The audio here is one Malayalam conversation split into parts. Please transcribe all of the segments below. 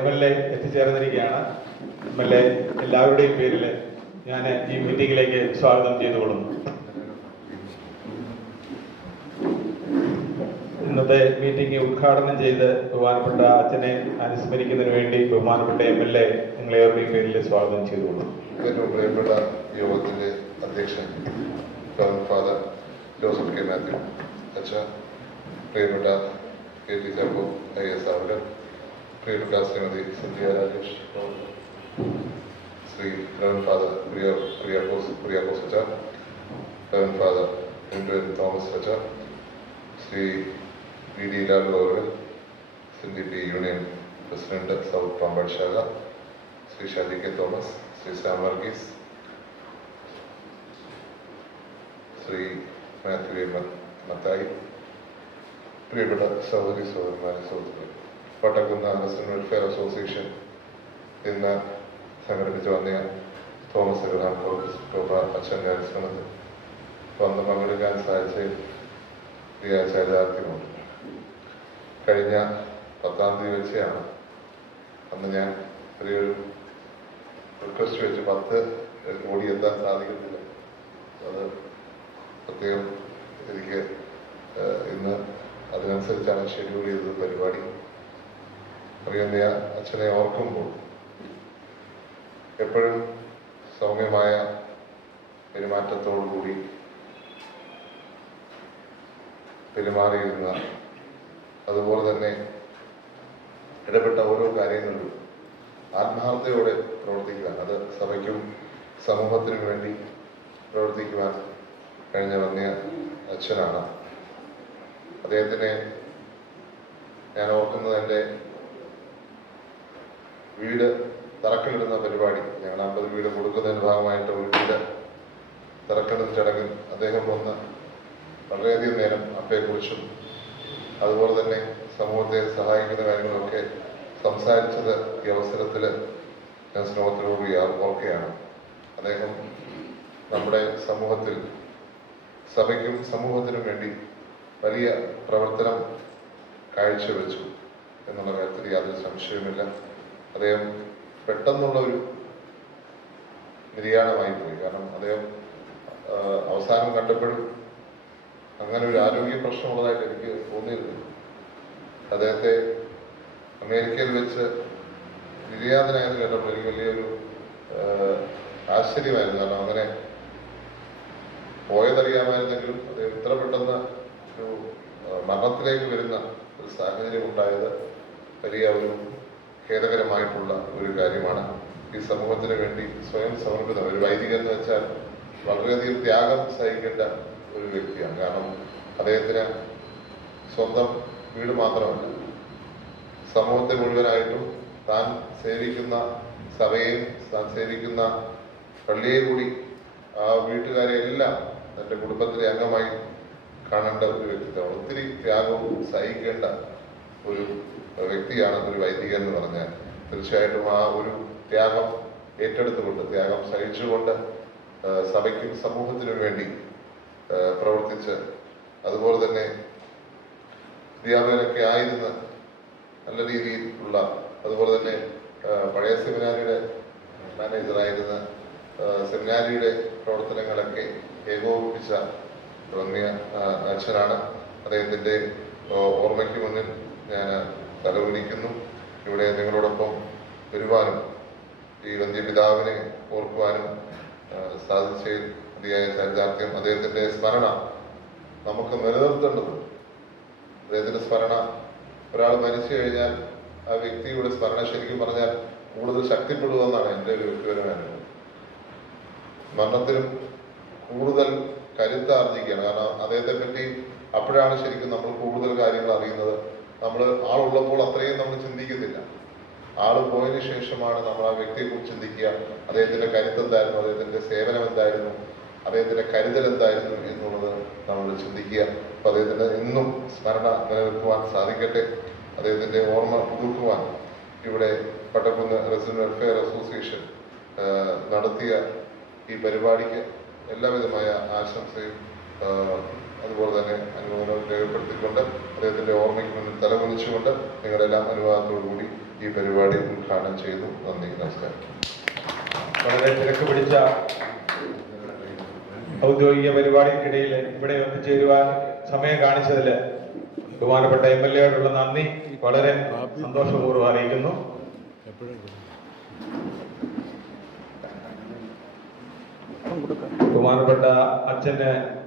എം എൽ എ എത്തിച്ചേർന്നിരിക്കുകയാണ്. എം എൽ എ എല്ലാവരുടെയും പേരിൽ ഞാൻ ഈ മീറ്റിംഗിലേക്ക് സ്വാഗതം ചെയ്തുകൊള്ളുന്നു ഇന്നത്തെ മീറ്റിംഗ് ഉദ്ഘാടനം ചെയ്ത് ബഹുമാനപ്പെട്ട അച്ഛനെ അനുസ്മരിക്കുന്നതിന് വേണ്ടി ബഹുമാനപ്പെട്ട എം എൽ എ നിങ്ങളേവരുടെയും പേരിൽ സ്വാഗതം ചെയ്തുകൊള്ളുന്നു ഏറ്റവും പ്രിയപ്പെട്ട അധ്യക്ഷൻ ഫാദർ ജോസഫ് കെ മാത്യു പ്രിയപ്പെട്ട K T Chacko I S അവിടെ പ്രിയപ്പെട്ട ശ്രീമതി സന്ധ്യ രാജേഷ് ശ്രീ റവറൻഡ് ഫാദർ പ്രിയ പ്രിയാക്കോസ് പ്രിയാക്കോസ് അച്ഛ റവറൻഡ് ഫാദർ എൻഡ്രൻ തോമസ് അച്ഛ ശ്രീ വി ഡി ലാൽ ഗോവൽ Sindhi P union president south Pampady ശാഖ ശ്രീ ഷാജി കെ തോമസ് ശ്രീ സാം വർഗീസ് ശ്രീ മാത്യു എം മത്തായി പ്രിയപ്പെട്ട സഹോദരി സഹോദരന്മാരെ സുഹൃത്തുക്കളെ പട്ടക്കുന്ന വെസ്റ്റേൺ വെൽഫെയർ അസോസിയേഷൻ ഇന്ന് സംഘടിപ്പിച്ചു വന്നിയ തോമസ് എബ്രഹാം ഗോപ അച്ഛന്റെ അനുസ്മരണത്തിൽ വന്ന് പങ്കെടുക്കാൻ പ്രിയ ചരിതാർത്ഥ്യമുണ്ട്. കഴിഞ്ഞ പത്താം തീയതി വെച്ചാണ് അന്ന് ഞാൻ ചെറിയൊരു റിക്വസ്റ്റ് വെച്ച് പത്ത് ഓടി എത്താൻ സാധിക്കത്തില്ല. അത് പ്രത്യേകം എനിക്ക് ഇന്ന് അതിനനുസരിച്ചാണ് ഷെഡ്യൂൾ ചെയ്തത് പരിപാടി. അറിയുന്ന അച്ഛനെ ഓർക്കുമ്പോൾ എപ്പോഴും സൗമ്യമായ പെരുമാറ്റത്തോടുകൂടി പെരുമാറിയിരുന്ന അതുപോലെ തന്നെ ഇടപെട്ട ഓരോ കാര്യങ്ങളിലും ആത്മാർത്ഥതയോടെ പ്രവർത്തിക്കുവാൻ അത് സഭയ്ക്കും സമൂഹത്തിനും വേണ്ടി പ്രവർത്തിക്കുവാൻ കഴിഞ്ഞ വന്നിയ അച്ഛനാണ്. അദ്ദേഹത്തിനെ ഞാൻ ഓർക്കുന്നത് എന്റെ വീട് തറക്കല്ലിടുന്ന പരിപാടി. ഞങ്ങൾ അമ്പത് വീട് കൊടുക്കുന്നതിന്റെ ഭാഗമായിട്ട് ഒരു വീട് തറക്കല്ലിടുന്ന ചടങ്ങിൽ അദ്ദേഹം വന്ന് വളരെയധികം നേരം അപ്പയെക്കുറിച്ചും അതുപോലെ തന്നെ സമൂഹത്തെ സഹായിക്കുന്ന കാര്യങ്ങളൊക്കെ സംസാരിച്ചത് ഈ അവസരത്തിൽ ഞാൻ സ്നേഹത്തിലൂടെ ഓർക്കുകയാണ് അദ്ദേഹം നമ്മുടെ സമൂഹത്തിൽ സഭയ്ക്കും സമൂഹത്തിനും വേണ്ടി വലിയ പ്രവർത്തനം കാഴ്ചവെച്ചു എന്നുള്ള കാര്യത്തിൽ യാതൊരു സംശയവുമില്ല. അദ്ദേഹം പെട്ടെന്നുള്ള ഒരു നിര്യാണമായി പോയി. കാരണം അദ്ദേഹം അവസാനം കണ്ടപ്പോഴും അങ്ങനെ ഒരു ആരോഗ്യ പ്രശ്നമുള്ളതായിട്ട് എനിക്ക് തോന്നിയിരുന്നു. അദ്ദേഹത്തെ അമേരിക്കയിൽ വെച്ച് നിര്യാതനായത് കേട്ടപ്പോൾ എനിക്ക് വലിയൊരു ആശ്ചര്യമായിരുന്നു. കാരണം അങ്ങനെ പോയതറിയാമായിരുന്നെങ്കിലും അദ്ദേഹം ഇത്ര പെട്ടെന്ന് ഒരു മരണത്തിലേക്ക് വരുന്ന ഒരു സാഹചര്യം ഉണ്ടായത് വലിയ ഒരു ഖേദകരമായിട്ടുള്ള ഒരു കാര്യമാണ്. ഈ സമൂഹത്തിന് വേണ്ടി സ്വയം സമർപ്പിതം. ഒരു വൈദികൻ എന്ന് വെച്ചാൽ വളരെയധികം ത്യാഗം സഹിക്കേണ്ട ഒരു വ്യക്തിയാണ്. കാരണം അദ്ദേഹത്തിന് സ്വന്തം വീട് മാത്രമല്ല സമൂഹത്തെ മുഴുവനായിട്ടും താൻ സേവിക്കുന്ന സഭയെയും താൻ സേവിക്കുന്ന പള്ളിയെ കൂടി ആ വീട്ടുകാരെ എല്ലാം തന്റെ കുടുംബത്തിലെ അംഗമായി കാണേണ്ട ഒരു വ്യക്തിത്വമാണ്. ഒത്തിരി ത്യാഗവും സഹിക്കേണ്ട ഒരു വ്യക്തിയാണ് ഒരു വൈദികൻ എന്ന് പറഞ്ഞാൽ. തീർച്ചയായിട്ടും ആ ഒരു ത്യാഗം ഏറ്റെടുത്തുകൊണ്ട് ത്യാഗം സഹിച്ചുകൊണ്ട് സഭയ്ക്കും സമൂഹത്തിനും വേണ്ടി പ്രവർത്തിച്ച് അതുപോലെ തന്നെ അധ്യാപകരൊക്കെ ആയിരുന്ന നല്ല രീതിയിൽ ഉള്ള അതുപോലെ തന്നെ പഴയ സെമിനാരിയുടെ മാനേജറായിരുന്ന സെമിനാരിയുടെ പ്രവർത്തനങ്ങളൊക്കെ ഏകോപിപ്പിച്ച തുടങ്ങിയ അച്ഛനാണ്. അദ്ദേഹത്തിന്റെ ഓർമ്മയ്ക്ക് മുന്നിൽ ഞാൻ തലകുനിക്കുന്നു. ഇവിടെ നിങ്ങളോടൊപ്പം വരുവാനും ഈ വന്ധ്യപിതാവിനെ ഓർക്കുവാനും സാധിച്ചതിൽ അതിയായ ചരിതാർത്ഥ്യം അദ്ദേഹത്തിന്റെ സ്മരണ നമുക്ക് നിലനിർത്തേണ്ടത് അദ്ദേഹത്തിന്റെ സ്മരണ ഒരാൾ മരിച്ചു കഴിഞ്ഞാൽ ആ വ്യക്തിയുടെ സ്മരണ ശരിക്കും പറഞ്ഞാൽ കൂടുതൽ ശക്തിപ്പെടുമെന്നാണ് എന്റെ ഒരു വ്യക്തിപരമായ അനുഭവം. മരണത്തിലും കൂടുതൽ കരുത്താർജിക്കുകയാണ്. കാരണം അദ്ദേഹത്തെ പറ്റി അപ്പോഴാണ് ശരിക്കും നമ്മൾ കൂടുതൽ കാര്യങ്ങൾ അറിയുന്നത്. നമ്മൾ ആളുള്ളപ്പോൾ അത്രയും നമ്മൾ ചിന്തിക്കുന്നില്ല. ആൾ പോയതിനു ശേഷമാണ് നമ്മൾ ആ വ്യക്തിയെ കുറിച്ച് ചിന്തിക്കുക. അദ്ദേഹത്തിന്റെ കരുത്ത് എന്തായിരുന്നു അദ്ദേഹത്തിന്റെ സേവനം എന്തായിരുന്നു അദ്ദേഹത്തിന്റെ കരുതൽ എന്തായിരുന്നു എന്നുള്ളത് നമ്മൾ ചിന്തിക്കുക. അപ്പൊ അദ്ദേഹത്തിന്റെ ഇന്നും സ്മരണ നിലനിൽക്കുവാൻ സാധിക്കട്ടെ. അദ്ദേഹത്തിന്റെ ഓർമ്മ പുതുക്കുവാൻ ഇവിടെ പട്ടക്കുന്ന് റെസിഡന്റ് വെൽഫെയർ അസോസിയേഷൻ നടത്തിയ ഈ പരിപാടിക്ക് എല്ലാവിധമായ ആശംസയും അതുപോലെ തന്നെ അനുമോദനം രേഖപ്പെടുത്തിക്കൊണ്ട് അദ്ദേഹത്തിന്റെ ഓർമ്മയ്ക്ക് മുന്നിൽ തലകുനിച്ചുകൊണ്ട് നിങ്ങളെല്ലാം അനുവാദത്തോടുകൂടി ഈ പരിപാടി ഉദ്ഘാടനം ചെയ്തു. നന്ദി നമസ്കാരം. വളരെ തിരക്ക് പിടിച്ച ഔദ്യോഗിക പരിപാടിക്കിടയിൽ ഇവിടെ ഒത്തുചേരുവാൻ സമയം കാണിച്ചതിൽ ബഹുമാനപ്പെട്ട എം എൽ എയോടുള്ള നന്ദി. വളരെ സന്തോഷപൂർവം അറിയിക്കുന്നു. ബഹുമാനപ്പെട്ട അച്ഛന്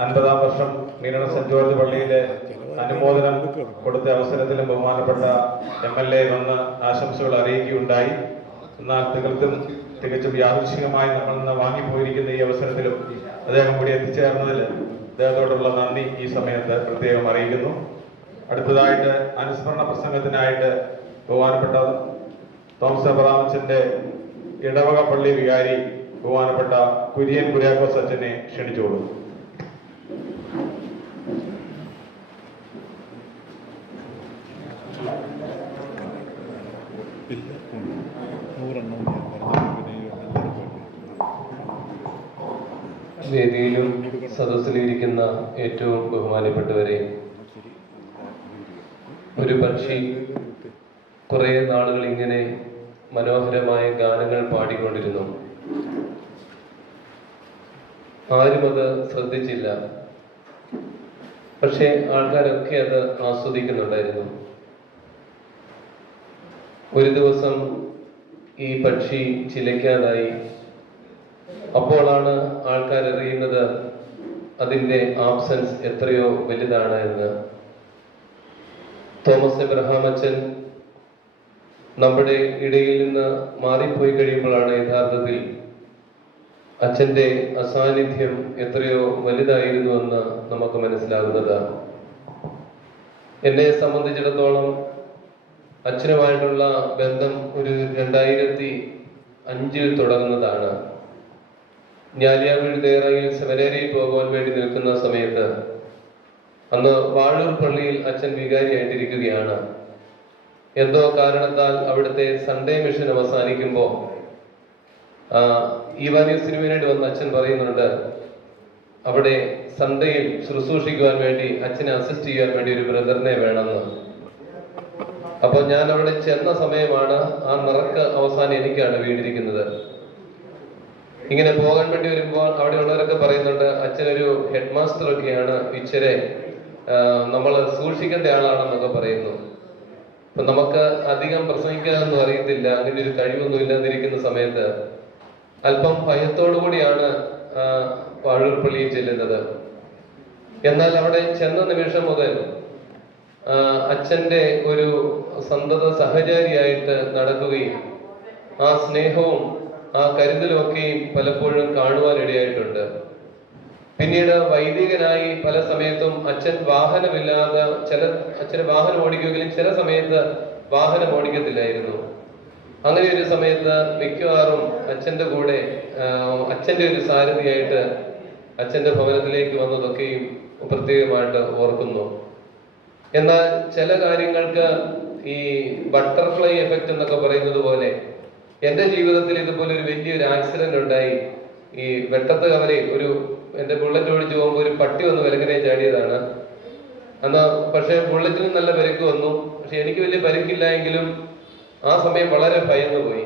അൻപതാം വർഷം മീനണ സെന്റ് ജോർജ് പള്ളിയിലെ അനുമോദനം കൊടുത്ത അവസരത്തിൽ ബഹുമാനപ്പെട്ട എം എൽ എ വന്ന് ആശംസകൾ അറിയിക്കുകയുണ്ടായി. എന്നാൽ തികർത്തും തികച്ചും യാദൃശികമായി നമ്മൾ നിന്ന് വാങ്ങിപ്പോയിരിക്കുന്ന ഈ അവസരത്തിലും അദ്ദേഹം കൂടി എത്തിച്ചേർന്നതിൽ അദ്ദേഹത്തോടുള്ള നന്ദി ഈ സമയത്ത് പ്രത്യേകം അറിയിക്കുന്നു. അടുത്തതായിട്ട് അനുസ്മരണ പ്രസംഗത്തിനായിട്ട് ബഹുമാനപ്പെട്ട തോമസ് അബ്രാമച്ചന്റെ ഇടവക പള്ളി വികാരി ബഹുമാനപ്പെട്ട കുര്യൻ കുര്യാക്കോസ് അച്ഛനെ ക്ഷണിച്ചോളൂ ഇല്ല നൂറെണ്ണം ഞാൻ പറഞ്ഞു പിന്നെ ഈ എല്ലാവരും വേദിയിലും സദസ്സിലിരിക്കുന്ന ഏറ്റവും ബഹുമാനപ്പെട്ടവരെ ഒരു പക്ഷി കുറേ നാളുകൾ ഇങ്ങനെ മനോഹരമായ ഗാനങ്ങൾ പാടിക്കൊണ്ടിരുന്നു. ആരും അത് ശ്രദ്ധിച്ചില്ല. പക്ഷേ ആൾക്കാരൊക്കെ അത് ആസ്വദിക്കുന്നുണ്ടായിരുന്നു. ഒരു ദിവസം ഈ പക്ഷി ചിലയ്ക്കാതായി. അപ്പോഴാണ് ആൾക്കാർ അറിയുന്നത് അതിന്റെ ആബ്സൻസ് എത്രയോ വലുതാണ് എന്ന്. തോമസ് എബ്രഹാം അച്ഛൻ നമ്മുടെ ഇടയിൽ നിന്ന് മാറിപ്പോയി കഴിയുമ്പോഴാണ് യഥാർത്ഥത്തിൽ അച്ഛന്റെ അസാന്നിധ്യം എത്രയോ വലുതായിരുന്നുവെന്ന് നമുക്ക് മനസ്സിലാകുന്നത്. എന്നെ സംബന്ധിച്ചിടത്തോളം അച്ഛനുമായിട്ടുള്ള ബന്ധം ഒരു രണ്ടായിരത്തി അഞ്ചിൽ തുടങ്ങുന്നതാണ്. ഞാലിയാവീട് ദേറയിൽ പോകുവാൻ വേണ്ടി നിൽക്കുന്ന സമയത്ത് അന്ന് വാഴൂർ പള്ളിയിൽ അച്ഛൻ വികാരിയായിട്ടിരിക്കുകയാണ്. എന്തോ കാരണത്താൽ അവിടുത്തെ സൺഡേ മിഷൻ അവസാനിക്കുമ്പോൾ ഈ ഈവാനിയസിന് വേണ്ടി വന്ന് അച്ഛൻ പറയുന്നുണ്ട് അവിടെ സൺഡേയിൽ ശുശ്രൂഷിക്കുവാൻ വേണ്ടി അച്ഛനെ അസിസ്റ്റ് ചെയ്യാൻ വേണ്ടി ഒരു ബ്രദറിനെ വേണമെന്ന്. അപ്പോൾ ഞാൻ അവിടെ ചെന്ന സമയമാണ് ആ നിറക്ക് അവസാനം എനിക്കാണ് വീണിരിക്കുന്നത്. ഇങ്ങനെ പോകാൻ വേണ്ടി വരുമ്പോൾ അവിടെ ഉള്ളവരൊക്കെ പറയുന്നുണ്ട് അച്ഛനൊരു ഹെഡ് മാസ്റ്റർ ഒക്കെയാണ് ഇച്ചിരെ നമ്മൾ സൂക്ഷിക്കേണ്ട ആളാണെന്നൊക്കെ പറയുന്നു. അപ്പൊ നമുക്ക് അധികം പ്രസംഗിക്കാനൊന്നും അറിയത്തില്ല അങ്ങനെ ഒരു കഴിവൊന്നും ഇല്ലാതിരിക്കുന്ന സമയത്ത് അല്പം ഭയത്തോടു കൂടിയാണ് വാഴൂർ പള്ളിയിൽ ചെല്ലുന്നത്. എന്നാൽ അവിടെ ചെന്ന നിമിഷം മുതൽ അച്ഛന്റെ ഒരു സന്തത സഹചാരിയായിട്ട് നടക്കുകയും ആ സ്നേഹവും ആ കരുതലൊക്കെയും പലപ്പോഴും കാണുവാൻ ഇടയായിട്ടുണ്ട്. പിന്നീട് വൈദികനായി പല സമയത്തും അച്ഛൻ വാഹനമില്ലാതെ ചില അച്ഛന് വാഹനം ഓടിക്കുമെങ്കിലും ചില സമയത്ത് വാഹനം ഓടിക്കത്തില്ലായിരുന്നു. അങ്ങനെ ഒരു സമയത്ത് മിക്കവാറും അച്ഛന്റെ കൂടെ അച്ഛന്റെ ഒരു സാരഥിയായിട്ട് അച്ഛന്റെ ഭവനത്തിലേക്ക് വന്നതൊക്കെയും പ്രത്യേകമായിട്ട് ഓർക്കുന്നു. എന്നാൽ ചില കാര്യങ്ങൾക്ക് ഈ ബട്ടർഫ്ലൈ എഫക്റ്റ് എന്നൊക്കെ പറയുന്നത് പോലെ എന്റെ ജീവിതത്തിൽ ഇതുപോലെ ഒരു വലിയൊരു ആക്സിഡന്റ് ഉണ്ടായി. ഈ വെട്ടത്ത് കവലയിൽ ഒരു എന്റെ ബുള്ളറ്റ് ഓടിച്ചു പോകുമ്പോൾ ഒരു പട്ടി വന്ന് വിലങ്ങനെ ചാടിയതാണ്. അന്ന് പക്ഷേ ബുള്ളറ്റിന് നല്ല പരിക്ക് വന്നു. പക്ഷെ എനിക്ക് വലിയ പരിക്കില്ല എങ്കിലും ആ സമയം വളരെ ഭയന്നു പോയി.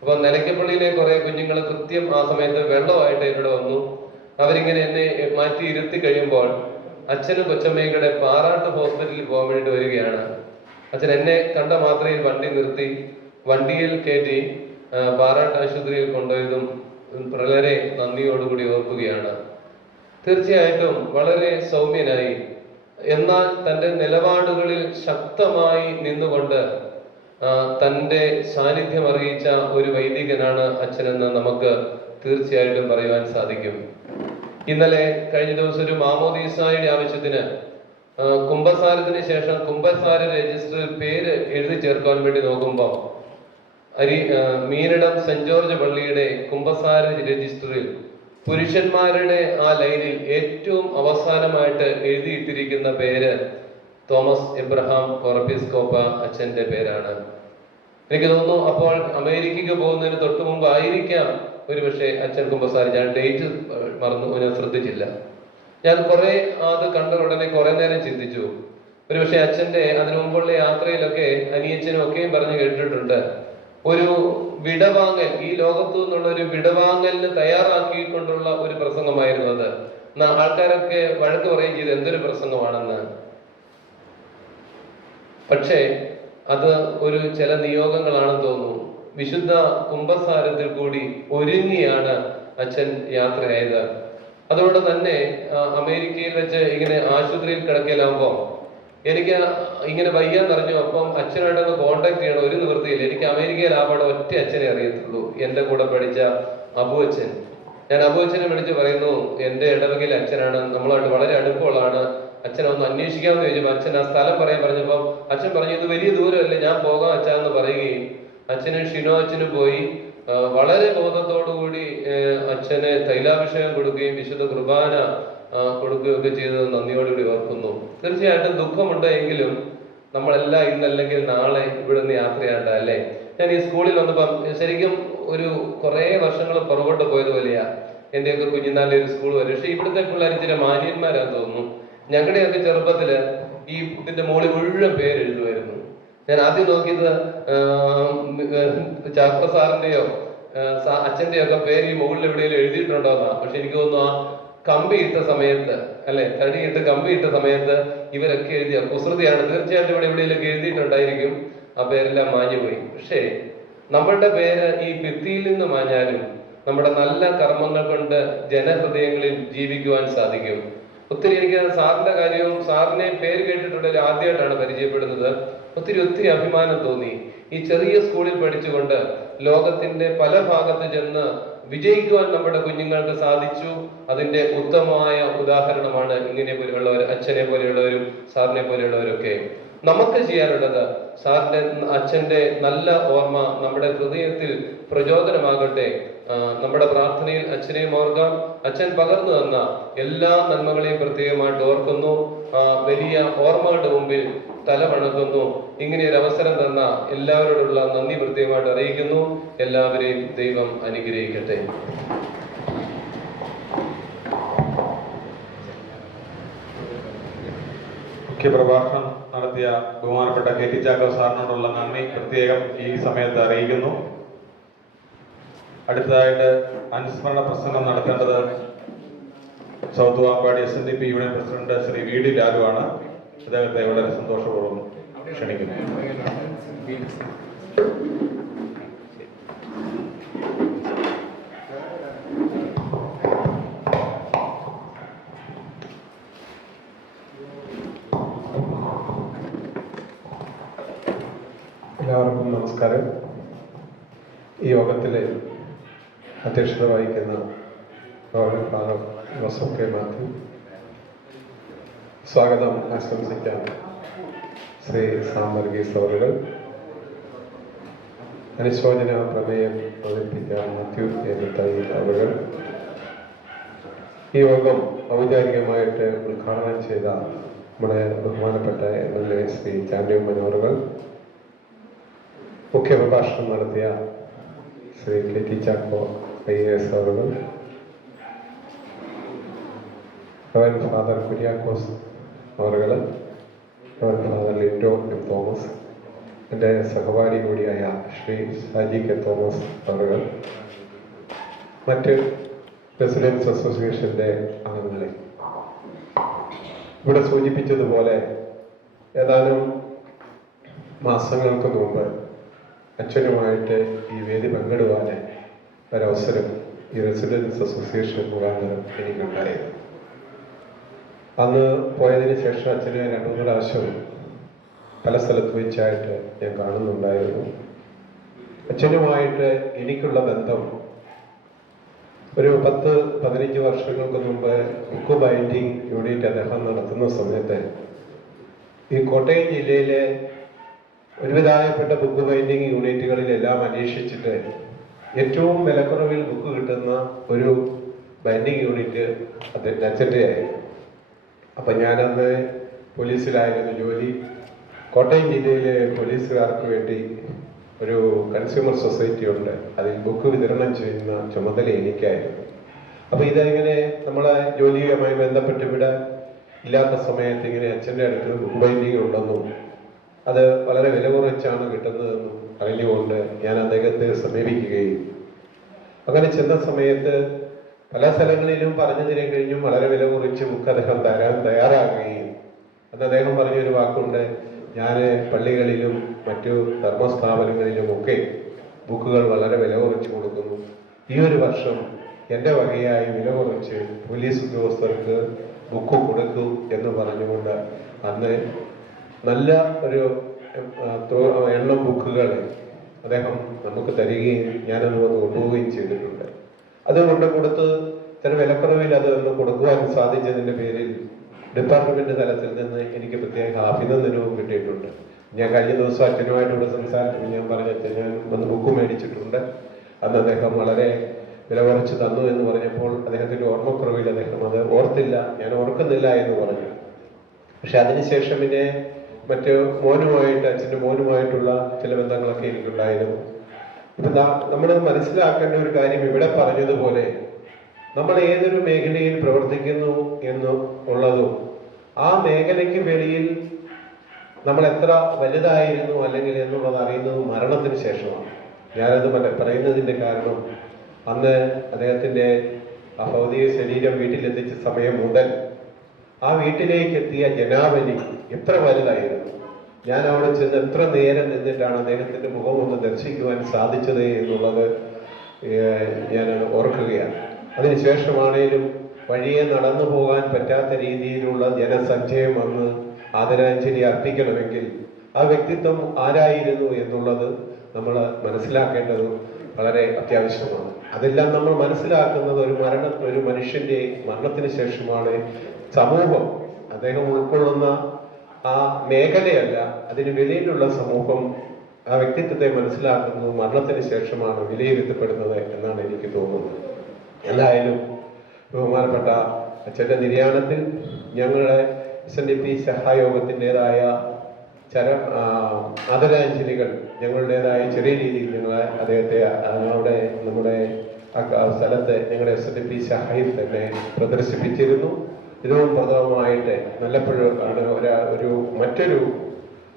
അപ്പൊ നിലയ്ക്കപ്പള്ളിയിലെ കുറെ കുഞ്ഞുങ്ങൾ കൃത്യം ആ സമയത്ത് വെള്ളമായിട്ട് എന്നോട് വന്നു. അവരിങ്ങനെ എന്നെ മാറ്റി ഇരുത്തി കഴിയുമ്പോൾ അച്ഛനും കൊച്ചമ്മയും കൂടെ പാറാട്ട് ഹോസ്പിറ്റലിൽ പോകാൻ വേണ്ടി വരികയാണ്. അച്ഛൻ എന്നെ കണ്ട മാത്രയിൽ വണ്ടി നിർത്തി. വണ്ടിയിൽ കയറ്റി പാറാട്ട് ആശുപത്രിയിൽ കൊണ്ടുപോയതും വളരെ നന്ദിയോടുകൂടി ഓർക്കുകയാണ്. തീർച്ചയായിട്ടും വളരെ സൗമ്യനായി. എന്നാൽ തന്റെ നിലപാടുകളിൽ ശക്തമായി നിന്നുകൊണ്ട് തന്റെ സാന്നിധ്യം അറിയിച്ച ഒരു വൈദികനാണ് അച്ഛനെന്ന് നമുക്ക് തീർച്ചയായിട്ടും പറയുവാൻ സാധിക്കും. ഇന്നലെ കഴിഞ്ഞ ദിവസം ഒരു മാമോദീസായുടെ ആവശ്യത്തിന് കുംഭസാരത്തിന് ശേഷം കുംഭസാര രജിസ്റ്ററിൽ പേര് എഴുതി ചേർക്കാൻ വേണ്ടി നോക്കുമ്പോൾ അരി മീനിടം സെന്റ് ജോർജ് പള്ളിയുടെ കുമ്പസാര രജിസ്റ്ററിൽ പുരുഷന്മാരുടെ ആ ലൈനിൽ ഏറ്റവും അവസാനമായിട്ട് എഴുതിയിട്ടിരിക്കുന്ന പേര് തോമസ് എബ്രഹാം കൊറപ്പിസ്കോപ്പ അച്ഛന്റെ പേരാണ്. എനിക്ക് തോന്നുന്നു അപ്പോൾ അമേരിക്കയ്ക്ക് പോകുന്നതിന് തൊട്ട് മുമ്പ് ആയിരിക്കാം ഒരു പക്ഷേ അച്ഛൻ കുമ്പസാരി ഞാൻ ഡേറ്റ് മറന്നു ഞാൻ ശ്രദ്ധിച്ചില്ല. ഞാൻ കുറെ അത് കണ്ട ഉടനെ കുറെ നേരം ചിന്തിച്ചു. ഒരു പക്ഷേ അച്ഛന്റെ അതിനു മുമ്പുള്ള യാത്രയിലൊക്കെ അനിയച്ചനും ഒക്കെയും പറഞ്ഞു കേട്ടിട്ടുണ്ട്. ഒരു വിടവാങ്ങൽ ഈ ലോകത്തു നിന്നുള്ള ഒരു വിടവാങ്ങലിന് തയ്യാറാക്കിക്കൊണ്ടുള്ള ഒരു പ്രസംഗമായിരുന്നു അത്. ആൾക്കാരൊക്കെ വഴക്ക് പറയുകയും ചെയ്തു എന്തൊരു പ്രസംഗമാണെന്ന്. പക്ഷേ അത് ഒരു ചില നിയോഗങ്ങളാണെന്ന് തോന്നുന്നു. വിശുദ്ധ കുംഭസാരത്തിൽ കൂടി ഒരുങ്ങിയാണ് അച്ഛൻ യാത്രയായത്. അതുകൊണ്ട് തന്നെ അമേരിക്കയിൽ വെച്ച് ഇങ്ങനെ ആശുപത്രിയിൽ കിടക്കലാകുമ്പോൾ എനിക്ക് ഇങ്ങനെ വയ്യാന്നറിഞ്ഞു അപ്പം അച്ഛനായിട്ടൊന്ന് കോണ്ടാക്ട് ചെയ്യണം. ഒരു നിവൃത്തിയില്ല. എനിക്ക് അമേരിക്കയിൽ ആപാടെ ഒറ്റ അച്ഛനെ അറിയത്തുള്ളൂ. എന്റെ കൂടെ പഠിച്ച അബു അച്ഛൻ. ഞാൻ അബു അച്ഛനെ വിളിച്ച് പറയുന്നു എന്റെ ഇടവകയിൽ അച്ഛനാണ്. നമ്മളായിട്ട് വളരെ അടുപ്പമുള്ളതാണ്. അച്ഛനെ ഒന്ന് അന്വേഷിക്കാമെന്ന് ചോദിച്ചപ്പോൾ അച്ഛൻ ആ സ്ഥലം പറയാൻ പറഞ്ഞപ്പോൾ അച്ഛൻ പറഞ്ഞു ഇത് വലിയ ദൂരമല്ലേ ഞാൻ പോകാം അച്ഛാ എന്ന് പറയുകയും അച്ഛനും ഷിനോ അച്ഛനും പോയി. വളരെ ബോധത്തോടുകൂടി കൂടി അച്ഛന് തൈലാഭിഷേകം കൊടുക്കുകയും വിശുദ്ധ കുർബാന കൊടുക്കുകയൊക്കെ ചെയ്തത് നന്ദിയോടുകൂടി ഓർക്കുന്നു. തീർച്ചയായിട്ടും ദുഃഖമുണ്ട് എങ്കിലും നമ്മളെല്ലാം ഇന്നല്ലെങ്കിൽ നാളെ ഇവിടെ നിന്ന് യാത്രയാണ്ട അല്ലേ? ഞാൻ ഈ സ്കൂളിൽ വന്നപ്പം ശരിക്കും ഒരു കുറേ വർഷങ്ങൾ പുറകോട്ട് പോയതുപോലെയാ എന്റെയൊക്കെ കുഞ്ഞിനാളിൽ ഒരു സ്കൂൾ വരെ പക്ഷെ ഇവിടുത്തെ പിള്ളേർ ഇച്ചിരി മാന്യന്മാരാന്ന് തോന്നുന്നു. ഞങ്ങളുടെയൊക്കെ ചെറുപ്പത്തിൽ ഈ ഇതിന്റെ മുകളിൽ മുഴുവൻ പേരെഴുതുമായിരുന്നു. ഞാൻ ആദ്യം നോക്കിയത് ചാക്ക സാറിന്റെയോ അച്ഛന്റെയോ ഒക്കെ പേര് ഈ മുകളിൽ എവിടെയെങ്കിലും എഴുതിയിട്ടുണ്ടോന്നാ. പക്ഷെ എനിക്ക് തോന്നുന്നു ആ കമ്പി ഇട്ട സമയത്ത് അല്ലെ? തടിയിട്ട് കമ്പി ഇട്ട സമയത്ത് ഇവരൊക്കെ എഴുതിയ കുസൃതിയാണ്. തീർച്ചയായിട്ടും ഇവിടെ എവിടെയെങ്കിലും എഴുതിയിട്ടുണ്ടായിരിക്കും. ആ പേരെല്ലാം മാഞ്ഞുപോയി. പക്ഷേ നമ്മളുടെ പേര് ഈ ഭിത്തിയിൽ നിന്ന് മാഞ്ഞാലും നമ്മുടെ നല്ല കർമ്മങ്ങൾ കൊണ്ട് ജനഹൃദയങ്ങളിൽ ജീവിക്കുവാൻ സാധിക്കും. ഒത്തിരി എനിക്ക് സാറിന്റെ കാര്യവും സാറിനെ പേര് കേട്ടിട്ടുണ്ടെങ്കിൽ ആദ്യമായിട്ടാണ് പരിചയപ്പെടുന്നത്. ഒത്തിരി ഒത്തിരി അഭിമാനം തോന്നി. ഈ ചെറിയ സ്കൂളിൽ പഠിച്ചുകൊണ്ട് ലോകത്തിന്റെ പല ഭാഗത്ത് ചെന്ന് വിജയിക്കുവാൻ നമ്മുടെ കുഞ്ഞുങ്ങൾക്ക് സാധിച്ചു. അതിന്റെ ഉത്തമമായ ഉദാഹരണമാണ് ഇങ്ങനെ പോലെയുള്ളവർ അച്ഛനെ പോലെയുള്ളവരും സാറിനെ പോലെയുള്ളവരൊക്കെ നമുക്ക് ചെയ്യാനുള്ളത് സാറിന്റെ അച്ഛന്റെ നല്ല ഓർമ്മ നമ്മുടെ ഹൃദയത്തിൽ പ്രചോദനമാകട്ടെ. നമ്മുടെ പ്രാർത്ഥനയിൽ അച്ഛനെയും ഓർക്കാം. അച്ഛൻ പകർന്നു തന്ന എല്ലാ നന്മകളെയും പ്രത്യേകമായിട്ട് ഓർക്കുന്നു. വലിയ ഓർമ്മകളുടെ മുമ്പിൽ തല വണങ്ങുന്നു ഇങ്ങനെ ഒരു അവസരം തന്ന എല്ലാവരോടുള്ള നന്ദി പ്രത്യേകമായിട്ട് അറിയിക്കുന്നു. എല്ലാവരെയും ദൈവം അനുഗ്രഹിക്കട്ടെ. മുഖ്യപ്രഭാഷണം നടത്തിയ ബഹുമാനപ്പെട്ട കെ ടി ചാക്കോ സാറിനോടുള്ള നന്ദി പ്രത്യേകം ഈ സമയത്ത് അറിയിക്കുന്നു. അടുത്തതായിട്ട് അനുസ്മരണ പ്രസംഗം നടത്തേണ്ടത് south Pampady S N D P union president Shri V D ലാലുവാണ്. അദ്ദേഹത്തെ വളരെ സന്തോഷപൂർവം ക്ഷണിക്കുന്നു. എല്ലാവർക്കും നമസ്കാരം. ഈ യോഗത്തിലെ അധ്യക്ഷത വഹിക്കുന്ന റോയൽ ഫാദർ ജോസഫ് കെ മാത്യു. സ്വാഗതം. ആശംസിക്കാം. ശ്രീ സാമർഗീസ് വർഗീസ് അനുശോചന പ്രമേയം അവതരിപ്പിക്കാൻ മാത്യു എ മിത്തായി അവറുകൾ ഈ യോഗം ഔപചാരികമായിട്ട് ഉദ്ഘാടനം ചെയ്ത നമ്മുടെ ബഹുമാനപ്പെട്ട എം എൽ എ ശ്രീ ചാണ്ടിയം മനോഹറുകൾ മുഖ്യ നടത്തിയ Shri K T Chacko I A S അവറുകൾ റവൻ ഫാദർ കുര്യാക്കോസ് അവറുകൾ റവൻ ലിറ്റോ എം തോമസ് എന്റെ സഹപാഠി കൂടിയായ ശ്രീ ഷാജി കെ തോമസ് അവറുകൾ മറ്റ് റെസിഡൻസ് അസോസിയേഷന്റെ അംഗങ്ങളെ. ഇവിടെ സൂചിപ്പിച്ചതുപോലെ ഏതാനും മാസങ്ങൾക്ക് മുമ്പ് അച്ഛനുമായിട്ട് ഈ വേദി പങ്കിടുവാൻ ഒരവസരം ഈ റെസിഡൻസ് അസോസിയേഷൻ മുഖാന്തരം എനിക്കുണ്ടായത് അന്ന് പോയതിന് ശേഷം അച്ഛനെ രണ്ടു മൂന്ന് പ്രാവശ്യം പല സ്ഥലത്ത് വെച്ചായിട്ട് ഞാൻ കാണുന്നുണ്ടായിരുന്നു. അച്ഛനുമായിട്ട് എനിക്കുള്ള ബന്ധം ഒരു പത്ത് പതിനഞ്ച് വർഷങ്ങൾക്ക് മുമ്പ് ബുക്ക് ബൈൻഡിങ് യൂണിറ്റ് അദ്ദേഹം നടത്തുന്ന സമയത്ത് ഈ കോട്ടയം ജില്ലയിലെ ഒരുവിധായപ്പെട്ട ബുക്ക് ബൈൻഡിങ് യൂണിറ്റുകളിലെല്ലാം അന്വേഷിച്ചിട്ട് ഏറ്റവും വിലക്കുറവിൽ ബുക്ക് കിട്ടുന്ന ഒരു ബൈൻഡിങ് യൂണിറ്റ് അതിന്റെ അച്ഛന്റെ ആയിരുന്നു അപ്പം ഞാനന്ന് പോലീസിലായിരുന്നു ജോലി. കോട്ടയം ജില്ലയിലെ പോലീസുകാർക്ക് വേണ്ടി ഒരു കൺസ്യൂമർ സൊസൈറ്റി ഉണ്ട്. അതിൽ ബുക്ക് വിതരണം ചെയ്യുന്ന ചുമതല എനിക്കായിരുന്നു. അപ്പൊ ഇതെങ്ങനെ നമ്മളെ ജോലിയുമായി ബന്ധപ്പെട്ട് ഇവിടെ ഇല്ലാത്ത സമയത്ത് ഇങ്ങനെ അച്ഛന്റെ അടുത്ത് ബുക്ക് ബൈൻഡിങ് ഉണ്ടെന്നും അത് വളരെ വില കുറച്ചാണ് കിട്ടുന്നതെന്നും അറിഞ്ഞുകൊണ്ട് ഞാൻ അദ്ദേഹത്തെ സമീപിക്കുകയും. അങ്ങനെ ചെന്ന സമയത്ത് പല സ്ഥലങ്ങളിലും പറഞ്ഞതിനെ കഴിഞ്ഞും വളരെ വില കുറിച്ച് ബുക്ക് അദ്ദേഹം തരാൻ തയ്യാറാകുകയും അന്ന് അദ്ദേഹം പറഞ്ഞൊരു വാക്കുണ്ട്. ഞാൻ പള്ളികളിലും മറ്റു ധർമ്മസ്ഥാപനങ്ങളിലും ഒക്കെ ബുക്കുകൾ വളരെ വില കുറച്ച് കൊടുക്കുന്നു. ഈ ഒരു വർഷം എന്റെ വകയായി വില കുറച്ച് പോലീസ് ഉദ്യോഗസ്ഥർക്ക് ബുക്ക് കൊടുക്കും എന്ന് പറഞ്ഞുകൊണ്ട് അന്ന് നല്ല ഒരു എണ്ണം ബുക്കുകൾ അദ്ദേഹം നമുക്ക് തരികയും ഞാനത് വന്ന് കൊണ്ടുപോവുകയും ചെയ്തിട്ടുണ്ട്. അത് കൊണ്ട് കൊടുത്ത് ചില വിലക്കുറവിൽ അത് ഒന്ന് കൊടുക്കുവാൻ സാധിച്ചതിന്റെ പേരിൽ ഡിപ്പാർട്ട്മെന്റ് തലത്തിൽ നിന്ന് എനിക്ക് പ്രത്യേക അഭിനന്ദനവും കിട്ടിയിട്ടുണ്ട്. ഞാൻ കഴിഞ്ഞ ദിവസം അച്ഛനുമായിട്ട് ഇവിടെ ഞാൻ പറഞ്ഞ അച്ഛൻ ഞാൻ വന്ന് ബുക്ക് മേടിച്ചിട്ടുണ്ട്. അന്ന് അദ്ദേഹം വളരെ വില കുറച്ച് തന്നു എന്ന് പറഞ്ഞപ്പോൾ അദ്ദേഹത്തിന്റെ ഓർമ്മക്കുറവിൽ അദ്ദേഹം അത് ഓർത്തില്ല. ഞാൻ ഓർക്കുന്നില്ല എന്ന് പറഞ്ഞു. പക്ഷെ അതിനുശേഷം പിന്നെ മറ്റു മോനുമായിട്ട് അച്ഛന്റെ മോനുമായിട്ടുള്ള ചില ബന്ധങ്ങളൊക്കെ എനിക്കുണ്ടായിരുന്നു. നമ്മൾ മനസ്സിലാക്കേണ്ട ഒരു കാര്യം ഇവിടെ പറഞ്ഞതുപോലെ നമ്മൾ ഏതൊരു മേഖലയിൽ പ്രവർത്തിക്കുന്നു എന്ന് ഉള്ളതും ആ മേഖലയ്ക്ക് വെളിയിൽ നമ്മൾ എത്ര വലുതായിരുന്നു അല്ലെങ്കിൽ എന്നുള്ളത് അറിയുന്നത് മരണത്തിന് ശേഷമാണ്. ഞാനത് പറയുന്നതിന്റെ കാരണം അന്ന് അദ്ദേഹത്തിന്റെ ആ ഭൗതിക ശരീരം വീട്ടിലെത്തിച്ച സമയം മുതൽ ആ വീട്ടിലേക്ക് എത്തിയ ജനാവലി എത്ര വലുതായിരുന്നു? ഞാൻ അവിടെ ചെന്ന് എത്ര നേരം നിന്നിട്ടാണ് അദ്ദേഹത്തിന്റെ മുഖം ഒന്ന് ദർശിക്കുവാൻ സാധിച്ചത് എന്നുള്ളത് ഞാൻ ഓർക്കുകയാണ്. അതിനുശേഷമാണേലും വഴിയെ നടന്നു പോകാൻ പറ്റാത്ത രീതിയിലുള്ള ജനസഞ്ചയം വന്ന് ആദരാഞ്ജലി അർപ്പിക്കണമെങ്കിൽ ആ വ്യക്തിത്വം ആരായിരുന്നു എന്നുള്ളത് നമ്മൾ മനസ്സിലാക്കേണ്ടത് വളരെ അത്യാവശ്യമാണ്. അതെല്ലാം നമ്മൾ മനസ്സിലാക്കുന്നത് ഒരു മരണ ഒരു മനുഷ്യന്റെ മരണത്തിന് ശേഷമാണ്. സമൂഹം അദ്ദേഹം ഉൾക്കൊള്ളുന്ന ആ മേഖലയല്ല അതിന് വെളിയിലുള്ള സമൂഹം ആ വ്യക്തിത്വത്തെ മനസ്സിലാക്കുന്നത് മരണത്തിന് ശേഷമാണ് വിലയിരുത്തപ്പെടുന്നത് എന്നാണ് എനിക്ക് തോന്നുന്നത്. എന്തായാലും ബഹുമാനപ്പെട്ട അച്ഛന്റെ നിര്യാണത്തിൽ ഞങ്ങളുടെ എസ് എൻ ഡി പി സഹായോഗത്തിന്റെതായ ചര ആദരാഞ്ജലികൾ ഞങ്ങളുടേതായ ചെറിയ രീതിയിൽ ഞങ്ങൾ അദ്ദേഹത്തെ ഞങ്ങളുടെ നമ്മുടെ സ്ഥലത്ത് ഞങ്ങളുടെ എസ് എൻ ഡി പി സഹായിൽ തന്നെ പ്രദർശിപ്പിച്ചിരുന്നു. ഇതിനും പ്രഥമമായിട്ട് വല്ലപ്പോഴും ആണ് ഒരാ ഒരു മറ്റൊരു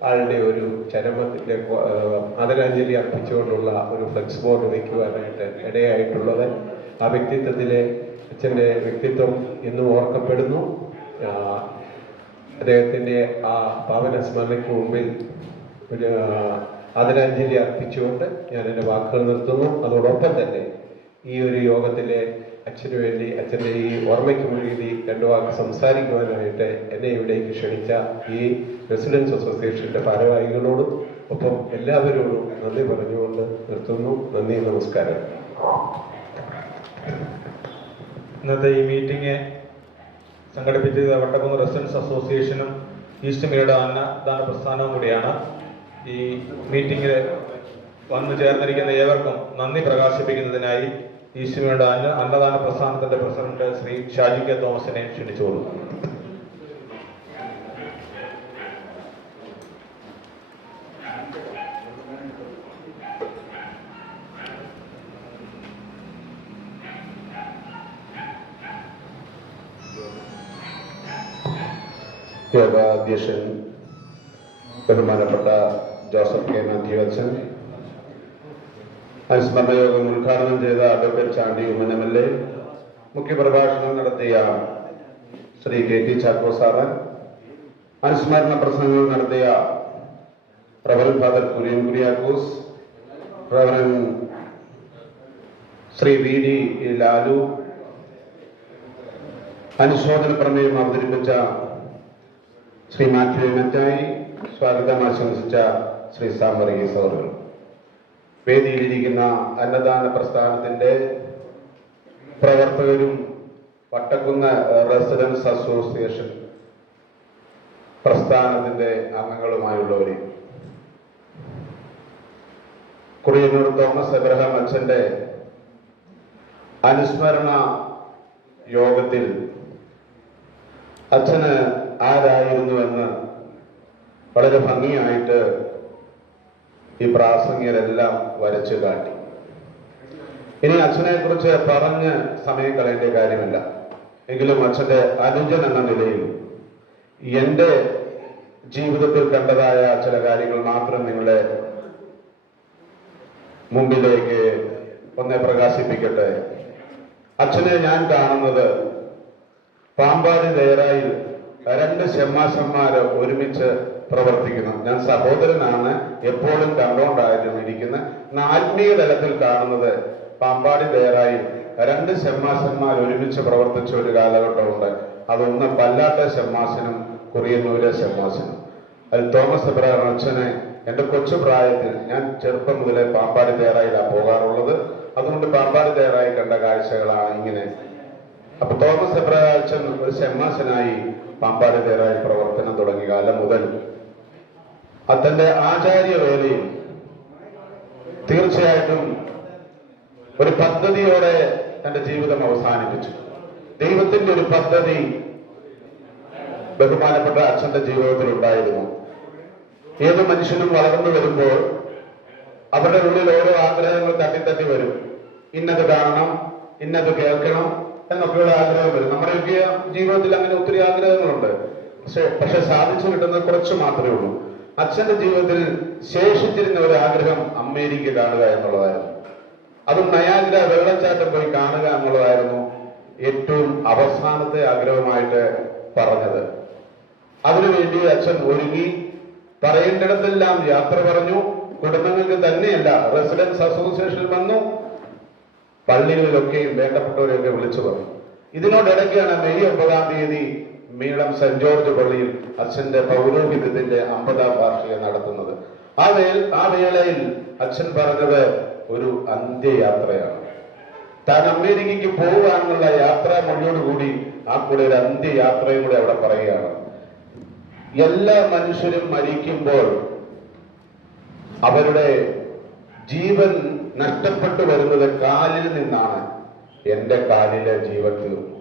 ആളുടെ ഒരു ചരമത്തിന്റെ കൊ- ആദരാഞ്ജലി അർപ്പിച്ചുകൊണ്ടുള്ള ഒരു ഫ്ലെക്സ് ബോർഡ് വയ്ക്കുവാനായിട്ട് ഇടയായിട്ടുള്ളത്. ആ വ്യക്തിത്വത്തിലെ അച്ഛന്റെ വ്യക്തിത്വം ഇന്നും ഓർക്കപ്പെടുന്നു. അദ്ദേഹത്തിന്റെ ആ പാവന സ്മരണയ്ക്ക് മുമ്പിൽ ഒരു ആദരാഞ്ജലി അർപ്പിച്ചുകൊണ്ട് ഞാൻ എന്റെ വാക്കുകൾ നിർത്തുന്നു. അതോടൊപ്പം തന്നെ ഈ ഒരു യോഗത്തിലെ അച്ഛന് വേണ്ടി അച്ഛന്റെ ഈ ഓർമ്മയ്ക്ക് വേണ്ടി രണ്ടു വാക്ക് സംസാരിക്കുവാനായിട്ട് എന്നെ ഇവിടേക്ക് ക്ഷണിച്ച ഈ റെസിഡൻസ് അസോസിയേഷന്റെ ഭാരവാഹികളോടും ഒപ്പം എല്ലാവരോടും നന്ദി പറഞ്ഞുകൊണ്ട് നിർത്തുന്നു. നന്ദി നമസ്കാരം. ഇന്നത്തെ ഈ മീറ്റിംഗ് സംഘടിപ്പിച്ചത് വട്ടക്കുന്ന് റെസിഡൻസ് അസോസിയേഷനും ഈസ്റ്റ് മീഡിയ അന്നദാന പ്രസ്ഥാനവും കൂടിയാണ്. ഈ മീറ്റിംഗിൽ വന്നു ചേർന്നിരിക്കുന്ന ഏവർക്കും നന്ദി പ്രകാശിപ്പിക്കുന്നതിനായി അന്ന അന്നദാന പ്രസ്ഥാനത്തിന്റെ പ്രസിഡന്റ് ശ്രീ ഷാജി കെ തോമസിനെ ക്ഷണിച്ചോളൂ യോഗാധ്യക്ഷൻ ബഹുമാനപ്പെട്ട ജോസഫ് കെ. മാത്യു അച്ഛൻ അനുസ്മരണ യോഗം ഉദ്ഘാടനം ചെയ്ത advocate Chandy Oommen M L A മുഖ്യപ്രഭാഷണം നടത്തിയ ശ്രീ കെ ടി ചാക്കോ സാറൻ അനുസ്മരണ പ്രസംഗം നടത്തിയ reverend father Kurian Kuriakose reverend Shri V D Lalu അനുശോചന പ്രമേയം അവതരിപ്പിച്ച ശ്രീ മാത്യു മറ്റായി സ്വാഗതം ആശംസിച്ച ശ്രീ സാം വർഗീസ് അവർ വേദിയിലിരിക്കുന്ന അന്നദാന പ്രസ്ഥാനത്തിന്റെ പ്രവർത്തകരും വട്ടക്കുന്ന് റെസിഡൻസ് അസോസിയേഷൻ പ്രസ്ഥാനത്തിന്റെ അംഗങ്ങളുമായുള്ളവരെ. കുറിയന്നൂർ തോമസ് എബ്രഹാം അച്ഛന്റെ അനുസ്മരണ യോഗത്തിൽ അച്ഛന് ആരായിരുന്നുവെന്ന് വളരെ ഭംഗിയായിട്ട് ഈ പ്രാസംഗികരെല്ലാം വരച്ചു കാട്ടി. ഇനി അച്ഛനെ കുറിച്ച് പറഞ്ഞ് സമയം കളയേണ്ട കാര്യമില്ല. എങ്കിലും അച്ഛന്റെ അനുജൻ എന്ന നിലയിൽ എന്റെ ജീവിതത്തിൽ കണ്ടതായ ചില കാര്യങ്ങൾ മാത്രം നിങ്ങളെ മുമ്പിലേക്ക് ഒന്നേ പ്രകാശിപ്പിക്കട്ടെ. അച്ഛനെ ഞാൻ കാണുന്നത് പാമ്പാടി ദേറായിൽ രണ്ട് ഷെമ്മാശന്മാര് ഒരുമിച്ച് പ്രവർത്തിക്കുന്നു. ഞാൻ സഹോദരനാണ് എപ്പോഴും കണ്ടുകൊണ്ടായിരുന്നു ഇരിക്കുന്നത് ആത്മീയ തലത്തിൽ കാണുന്നത് പാമ്പാടി ദയറായിൽ രണ്ട് ഷെമ്മാശന്മാർ ഒരുമിച്ച് പ്രവർത്തിച്ച ഒരു കാലഘട്ടമുണ്ട്. അതൊന്ന് പല്ലാട്ട ഷെമ്മാശനും കുറിയന്നൂരെ ഷെമ്മാശനും അതിൽ തോമസ് എബ്രഹാം അച്ഛനെ എന്റെ കൊച്ചു പ്രായത്തിൽ ഞാൻ ചെറുപ്പം മുതലേ പാമ്പാടി തയ്യാറായിലാണ് പോകാറുള്ളത്. അതുകൊണ്ട് പാമ്പാടി തയ്യാറായി കണ്ട കാഴ്ചകളാണ് ഇങ്ങനെ. അപ്പൊ തോമസ് എബ്രഹാം അച്ഛൻ ഒരു ഷെമ്മാശനായി പാമ്പാടി തയ്യാറായി പ്രവർത്തനം തുടങ്ങിയ കാലം മുതൽ തന്റെ ആചാര്യ വേലയും തീർച്ചയായിട്ടും ഒരു പദ്ധതിയോടെ തന്റെ ജീവിതം അവസാനിപ്പിച്ചു. ദൈവത്തിന്റെ ഒരു പദ്ധതി ബഹുമാനപ്പെട്ട അച്ഛന്റെ ജീവിതത്തിൽ ഉണ്ടായിരുന്നു. ഏത് മനുഷ്യനും വളർന്നു വരുമ്പോൾ അവരുടെ ഉള്ളിൽ ഓരോ ആഗ്രഹങ്ങൾ തട്ടി തട്ടി വരും. ഇന്നത് കാണണം ഇന്നത് കേൾക്കണം എന്നൊക്കെയുള്ള ആഗ്രഹം വരും. നമ്മുടെയൊക്കെ ജീവിതത്തിൽ അങ്ങനെ ഒത്തിരി ആഗ്രഹങ്ങളുണ്ട്. പക്ഷെ പക്ഷെ സാധിച്ചു കിട്ടുന്നത് കുറച്ച് മാത്രമേ ഉള്ളൂ. അച്ഛന്റെ ജീവിതത്തിൽ ശേഷിച്ചിരുന്ന ഒരു ആഗ്രഹം അമേരിക്ക കാണുക എന്നുള്ളതായിരുന്നു. അതും നയാഗ്ര വെള്ളച്ചാട്ടം പോയി കാണുക എന്നുള്ളതായിരുന്നു ഏറ്റവും അവസാനത്തെ ആഗ്രഹമായിട്ട് പറഞ്ഞത്. അതിനുവേണ്ടി അച്ഛൻ ഒരുങ്ങി പറയേണ്ടിടത്തെല്ലാം യാത്ര പറഞ്ഞു. കുടുംബങ്ങൾക്ക് തന്നെയല്ല റെസിഡൻസ് അസോസിയേഷനിൽ വന്നു. പള്ളികളിലൊക്കെയും വേണ്ടപ്പെട്ടവരെയൊക്കെ വിളിച്ചു പറഞ്ഞു. ഇതിനോടിടയ്ക്കാണ് മെയ് ഒമ്പതാം തീയതി മീളം സെന്റ് ജോർജ് പള്ളിയിൽ അച്ഛന്റെ പൗരോഹിത്യത്തിന്റെ അമ്പതാം വാർഷികം നടത്തുന്നത്. ആ വേൽ ആ വേളയിൽ അച്ഛൻ പറഞ്ഞത് ഒരു അന്ത്യയാത്രയാണ്. താൻ അമേരിക്കയ്ക്ക് പോകാനുള്ള യാത്ര മൊഴിയോടുകൂടി ആ കൂടെ ഒരു അന്ത്യയാത്രയും കൂടെ അവിടെ പറയുകയാണ്. എല്ലാ മനുഷ്യരും മരിക്കുമ്പോൾ അവരുടെ ജീവൻ നഷ്ടപ്പെട്ടു വരുന്നത് കാലിൽ നിന്നാണ്. എന്റെ കാലിലെ ജീവൻ തീർന്നു.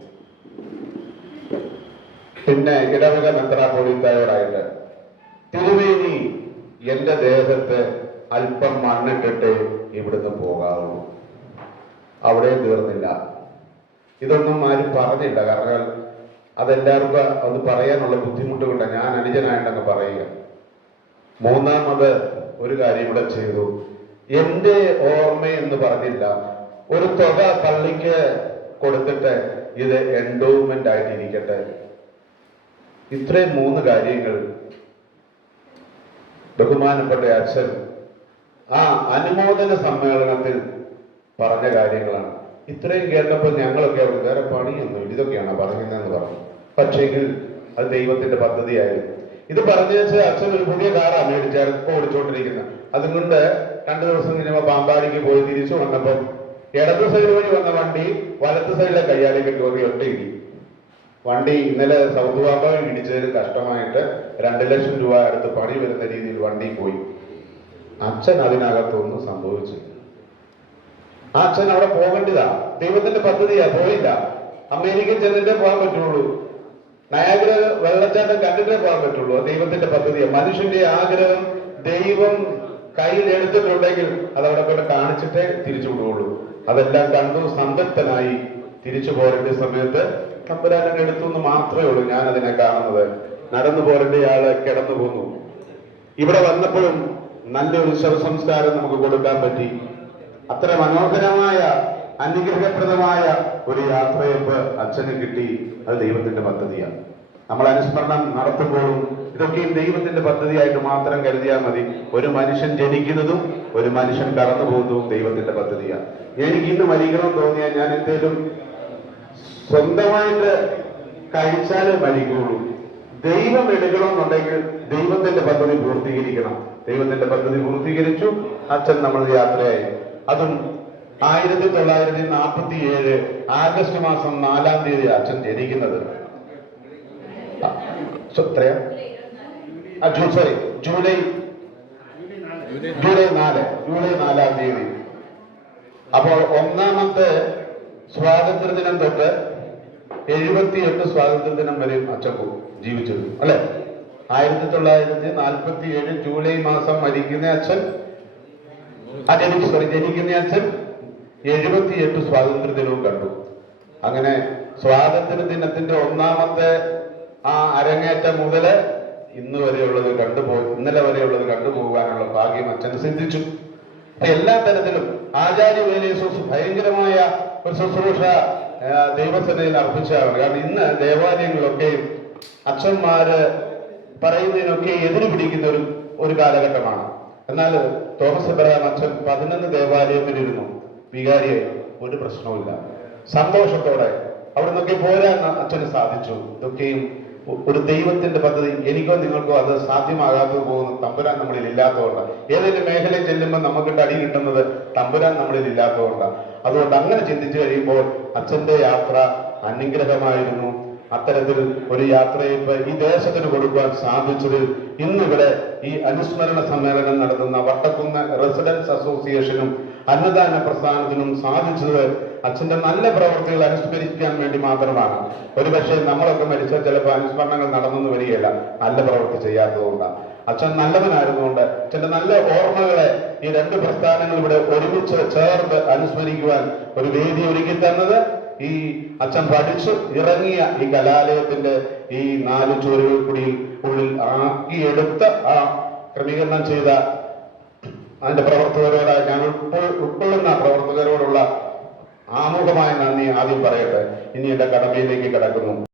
പിന്നെ ഇടവക മെത്രാപോളിത്തായോടായിട്ട് തിരുവേനി എന്റെ ദേഹത്ത് അല്പം മണ്ണിട്ടിട്ട് ഇവിടുന്ന് പോകാവൂ. അവിടെ തീർന്നില്ല. ഇതൊന്നും ആരും പറഞ്ഞില്ല. കാരണം അതെല്ലാവർക്കും അത് പറയാനുള്ള ബുദ്ധിമുട്ട് കൊണ്ട് ഞാൻ അനുജനായിട്ടങ്ങ് പറയുക. മൂന്നാമത് ഒരു കാര്യം ഇവിടെ ചെയ്തു. എന്റെ ഓർമ്മ എന്ന് പറഞ്ഞില്ല. ഒരു തുക പള്ളിക്ക് കൊടുത്തിട്ട് ഇത് എൻഡോവ്മെന്റ് ആയിട്ട് ഇരിക്കട്ടെ ഇത്രയും മൂന്ന് കാര്യങ്ങൾ ബഹുമാനപ്പെട്ട അച്ഛൻ ആ അനുമോദന സമ്മേളനത്തിൽ പറഞ്ഞ കാര്യങ്ങളാണ്. ഇത്രയും കേട്ടപ്പോൾ ഞങ്ങളൊക്കെ അവിടെ വേറെ പണിയൊന്നും ഇതൊക്കെയാണ് പറയുന്നതെന്ന് പറഞ്ഞു. പക്ഷേങ്കിൽ അത് ദൈവത്തിന്റെ പദ്ധതിയായിരുന്നു. ഇത് പറഞ്ഞു വെച്ച് അച്ഛൻ ഒരു പുതിയ കാറാണ് മേടിച്ചാൽ ഇപ്പൊ ഓടിച്ചുകൊണ്ടിരിക്കുന്നത് അതുകൊണ്ട് രണ്ടു ദിവസം കഴിഞ്ഞപ്പോൾ പാമ്പാടിക്ക് പോയി തിരിച്ചു വന്നപ്പോൾ ഇടത് സൈഡ് വഴി വന്ന വണ്ടി വലത്ത് സൈഡിലെ കയ്യാലേക്ക് കയറി ഒറ്റ വണ്ടി ഇന്നലെ സൗത്ത് പാമ്പാടി ഇടിച്ചതിൽ കഷ്ടമായിട്ട് രണ്ട് ലക്ഷം രൂപ അടുത്ത് പണി വരുന്ന രീതിയിൽ വണ്ടി പോയി. അച്ഛൻ അതിനകത്തൊന്നും സംഭവിച്ചു ആ അച്ഛൻ അവിടെ പോകേണ്ടതാ. ദൈവത്തിന്റെ പദ്ധതിയാ പോയില്ല. അമേരിക്കൻ ചെന്നിട്ടേ പോകാൻ പറ്റുള്ളൂ. നയാഗ്ര വെള്ളച്ചാട്ടം കണ്ടിട്ടേ പോകാൻ പറ്റുള്ളൂ. ദൈവത്തിന്റെ പദ്ധതിയാ. മനുഷ്യന്റെ ആഗ്രഹം ദൈവം കയ്യിൽ എടുത്തിട്ടുണ്ടെങ്കിൽ അത് കൊണ്ട് കാണിച്ചിട്ടേ തിരിച്ചു വിടുകയുള്ളൂ അതെല്ലാം കണ്ടു സന്തപ്തനായി തിരിച്ചു പോരേണ്ട സമയത്ത് തമ്പുരാനെ എടുത്തു എന്ന് മാത്രമേ ഉള്ളൂ ഞാൻ അതിനെ കാണുന്നത്. നടന്നു പോരേണ്ട ആൾ കിടന്നു പോന്നു. ഇവിടെ വന്നപ്പോഴും നല്ലൊരു ശവസംസ്കാരം നമുക്ക് കൊടുക്കാൻ പറ്റി. അത്ര മനോഹരമായ അനുഗ്രഹപ്രദമായ ഒരു യാത്രയപ്പ് അച്ഛന് കിട്ടി. അത് ദൈവത്തിന്റെ പദ്ധതിയാണ്. നമ്മൾ അനുസ്മരണം നടത്തുമ്പോഴും ഇതൊക്കെയും ദൈവത്തിന്റെ പദ്ധതിയായിട്ട് മാത്രം കരുതിയാൽ മതി. ഒരു മനുഷ്യൻ ജനിക്കുന്നതും ഒരു മനുഷ്യൻ കടന്നു പോകുന്നതും ദൈവത്തിന്റെ പദ്ധതിയാണ്. എനിക്ക് ഇന്ന് മരിക്കണം തോന്നിയാൽ ഞാൻ എന്തേലും സ്വന്തമായിട്ട് കഴിച്ചാലേ മരിക്കുള്ളൂ ദൈവം എടുക്കണമെന്നുണ്ടെങ്കിൽ ദൈവത്തിന്റെ പദ്ധതി പൂർത്തീകരിക്കണം. ദൈവത്തിന്റെ പദ്ധതി പൂർത്തീകരിച്ചു അച്ഛൻ നമ്മൾ യാത്രയായി. അതും ആയിരത്തി തൊള്ളായിരത്തി നാൽപ്പത്തി ഏഴ് ആഗസ്റ്റ് മാസം നാലാം തീയതി അച്ഛൻ ജനിക്കുന്നത്. സോറി ജൂലൈ ജൂലൈ നാല് ജൂലൈ നാലാം തീയതി. അപ്പോൾ ഒന്നാമത്തെ സ്വാതന്ത്ര്യ ദിനം തൊട്ട് എഴുപത്തിയെട്ട് സ്വാതന്ത്ര്യ ദിനം വരെ അച്ചപ്പു ജീവിച്ചിരുന്നു അല്ലെ? ആയിരത്തി തൊള്ളായിരത്തി നാൽപ്പത്തി ഏഴ് ജൂലൈ മാസം മരിക്കുന്ന അച്ഛൻ ആ ജനിക്ക് സോറി ജനിക്കുന്ന അച്ഛൻ എഴുപത്തിയെട്ട് സ്വാതന്ത്ര്യ ദിനവും കണ്ടു. അങ്ങനെ സ്വാതന്ത്ര്യ ദിനത്തിന്റെ ഒന്നാമത്തെ ആ അരങ്ങേറ്റം മുതൽ ഇന്ന് വരെയുള്ളത് കണ്ടുപോയി ഇന്നലെ വരെയുള്ളത് കണ്ടുപോകാനുള്ള ഭാഗ്യം അച്ഛൻ സിദ്ധിച്ചു. എല്ലാ തരത്തിലും ആചാര്യ വേലേസൂസ് ഭയങ്കരമായ ഒരു ശുശ്രൂഷ ദൈവസേനയിൽ അർപ്പിച്ചതാണ്. കാരണം ഇന്ന് ദേവാലയങ്ങളൊക്കെയും അച്ഛന്മാര് പറയുന്നതിനൊക്കെ എതിര് പിടിക്കുന്ന ഒരു ഒരു കാലഘട്ടമാണ്. എന്നാൽ തോമസ് എബ്രഹാം അച്ഛൻ പതിനൊന്ന് ദേവാലയത്തിലിരുന്നു. വികാരിയായി ഒരു പ്രശ്നവുമില്ല. സന്തോഷത്തോടെ അവിടെ നിന്നൊക്കെ പോരാൻ അച്ഛന് സാധിച്ചു. ഇതൊക്കെയും ഒരു ദൈവത്തിന്റെ പദ്ധതി എനിക്കോ നിങ്ങൾക്കോ അത് സാധ്യമാകാതെ പോകുന്ന തമ്പുരാൻ നമ്മളിൽ ഇല്ലാത്തതുകൊണ്ടാണ് ഏതെങ്കിലും മേഖലയിൽ ചെല്ലുമ്പോൾ നമുക്ക് അടി കിട്ടുന്നത് തമ്പുരാൻ നമ്മളിൽ ഇല്ലാത്തതുകൊണ്ടാണ് അതുകൊണ്ട് അങ്ങനെ ചിന്തിച്ചു കഴിയുമ്പോൾ അച്ഛന്റെ യാത്ര അനുഗ്രഹമായിരുന്നു. അത്തരത്തിൽ ഒരു യാത്രയെ ഈ ദേശത്തിന് കൊടുക്കുവാൻ സാധിച്ചതിൽ ഇന്നിവിടെ ഈ അനുസ്മരണ സമ്മേളനം നടത്തുന്ന വട്ടക്കുന്ന് റെസിഡൻസ് അസോസിയേഷനും അന്നദാന പ്രസ്ഥാനത്തിനും സാധിച്ചത് അച്ഛന്റെ നല്ല പ്രവർത്തികൾ അനുസ്മരിക്കാൻ വേണ്ടി മാത്രമാണ്. ഒരുപക്ഷെ നമ്മളൊക്കെ മരിച്ചാൽ ചിലപ്പോൾ അനുസ്മരണങ്ങൾ നടന്നെന്ന് വരികയില്ല. നല്ല പ്രവൃത്തി ചെയ്യാത്തതുകൊണ്ടാണ് അച്ഛൻ നല്ലവനായിരുന്നുകൊണ്ട് അച്ഛന്റെ നല്ല ഓർമ്മകളെ ഈ രണ്ട് പ്രസ്ഥാനങ്ങൾ ഇവിടെ ഒരുമിച്ച് ചേർത്ത് അനുസ്മരിക്കുവാൻ ഒരു വേദി ഒരുക്കി തന്നത് ഈ അച്ഛൻ പഠിച്ചു ഇറങ്ങിയ ഈ കലാലയത്തിന്റെ ഈ നാല് ചുവരുകൾക്കുള്ളിൽ ഉള്ളിൽ ആക്കിയെടുത്ത ആ ക്രമീകരണം ചെയ്ത അതിന്റെ പ്രവർത്തകരോടായി ഞാൻ ഉൾക്കൊ ഉൾക്കൊള്ളുന്ന പ്രവർത്തകരോടുള്ള ആമുഖമായ നന്ദി ആദ്യം പറയട്ടെ. ഇനി എന്റെ കടമയിലേക്ക് കിടക്കുന്നു.